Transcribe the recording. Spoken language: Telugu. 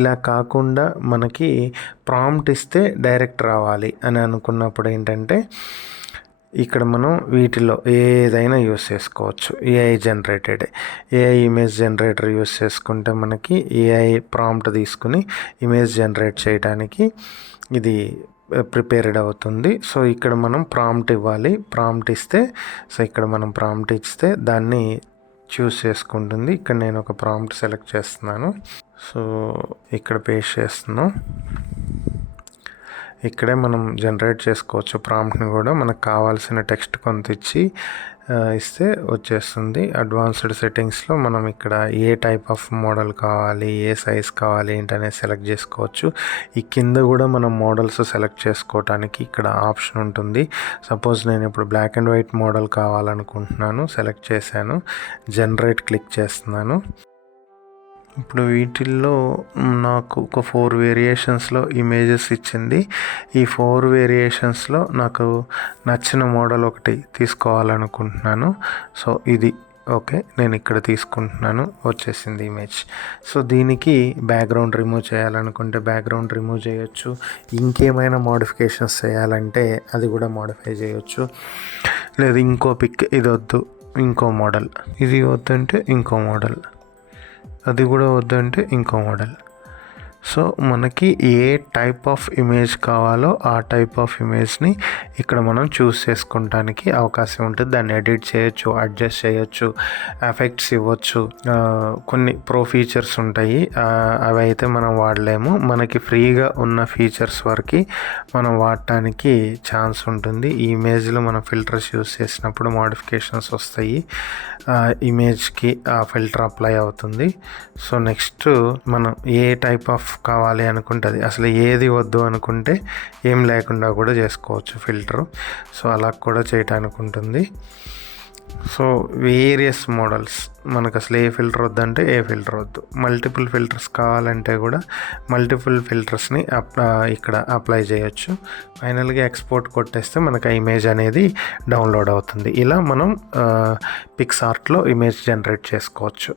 ఇలా కాకుండా మనకి ప్రాంప్ట్ ఇస్తే డైరెక్ట్ రావాలి అని అనుకున్నప్పుడు ఏంటంటే ఇక్కడ మనం వీటిలో ఏదైనా యూస్ చేసుకోవచ్చు. AI generated AI image generator use చేసుకుంటే మనకి ఏఐ ప్రాంప్ట్ తీసుకుని ఇమేజ్ జనరేట్ చేయడానికి ఇది ప్రిపేర్డ్ అవుతుంది. సో ఇక్కడ మనం ప్రాంప్ట్ ఇవ్వాలి. ప్రాంప్ట్ ఇస్తే ఇక్కడ మనం ప్రాంప్ట్ ఇస్తే దాన్ని చూస్ చేసుకుంటుంది. ఇక్కడ నేను ఒక ప్రాంప్ట్ సెలెక్ట్ చేస్తున్నాను. సో ఇక్కడ పేస్ట్ చేస్తున్నాం. ఇక్కడే మనం జనరేట్ చేసుకోవచ్చు ప్రాంప్ట్ని కూడా. మనకు కావాల్సిన టెక్స్ట్ కొంత ఇస్తే వచ్చేస్తుంది. అడ్వాన్స్డ్ సెట్టింగ్స్లో మనం ఇక్కడ ఏ టైప్ ఆఫ్ మోడల్ కావాలి, ఏ సైజ్ కావాలి ఏంటనేది సెలెక్ట్ చేసుకోవచ్చు. ఈ కింద కూడా మనం మోడల్స్ సెలెక్ట్ చేసుకోవడానికి ఇక్కడ ఆప్షన్ ఉంటుంది. సపోజ్ నేను ఇప్పుడు బ్లాక్ అండ్ వైట్ మోడల్ కావాలనుకుంటున్నాను, సెలెక్ట్ చేశాను, జనరేట్ క్లిక్ చేస్తున్నాను. ఇప్పుడు వీటిల్లో నాకు ఒక 4 వేరియేషన్స్లో ఇమేజెస్ ఇచ్చింది. ఈ 4 వేరియేషన్స్లో నాకు నచ్చిన మోడల్ ఒకటి తీసుకోవాలనుకుంటున్నాను. సో ఇది ఓకే, నేను ఇక్కడ తీసుకుంటున్నాను. వచ్చేసింది ఇమేజ్. సో దీనికి బ్యాక్గ్రౌండ్ రిమూవ్ చేయాలనుకుంటే బ్యాక్గ్రౌండ్ రిమూవ్ చేయొచ్చు. ఇంకేమైనా మోడిఫికేషన్స్ చేయాలంటే అది కూడా మోడిఫై చేయొచ్చు. లేదు ఇంకో పిక్ ఇది వద్దు, ఇంకో మోడల్, ఇది వద్దంటే ఇంకో మోడల్, అది కూడా వద్దంటే ఇంకో మోడల్. సో మనకి ఏ టైప్ ఆఫ్ ఇమేజ్ కావాలో ఆ టైప్ ఆఫ్ ఇమేజ్ని ఇక్కడ మనం చూస్ చేసుకోవడానికి అవకాశం ఉంటుంది. దాన్ని ఎడిట్ చేయొచ్చు, అడ్జస్ట్ చేయొచ్చు, ఎఫెక్ట్స్ ఇవ్వచ్చు. కొన్ని ప్రో ఫీచర్స్ ఉంటాయి, అవి అయితే మనం వాడలేము. మనకి ఫ్రీగా ఉన్న ఫీచర్స్ వరకు మనం వాడటానికి ఛాన్స్ ఉంటుంది. ఈ ఇమేజ్లో మనం ఫిల్టర్స్ యూస్ చేసినప్పుడు మోడిఫికేషన్స్ వస్తాయి. ఇమేజ్కి ఆ ఫిల్టర్ అప్లై అవుతుంది. సో నెక్స్ట్ మనం ఏ టైప్ ఆఫ్ కావాలి అనుకుంటుంది, అసలు ఏది వద్దు అనుకుంటే ఏం లేకుండా కూడా చేసుకోవచ్చు ఫిల్టరు. సో అలా కూడా చేయడానికి ఉంటుంది. సో వేరియస్ మోడల్స్, మనకు అసలు ఏ ఫిల్టర్ వద్దంటే ఏ ఫిల్టర్ వద్దు, మల్టిపుల్ ఫిల్టర్స్ కావాలంటే కూడా మల్టిపుల్ ఫిల్టర్స్ని ఇక్కడ అప్లై చేయొచ్చు. ఫైనల్గా ఎక్స్పోర్ట్ కొట్టేస్తే మనకు ఆ ఇమేజ్ అనేది డౌన్లోడ్ అవుతుంది. ఇలా మనం పిక్సార్ట్లో ఇమేజ్ జనరేట్ చేసుకోవచ్చు.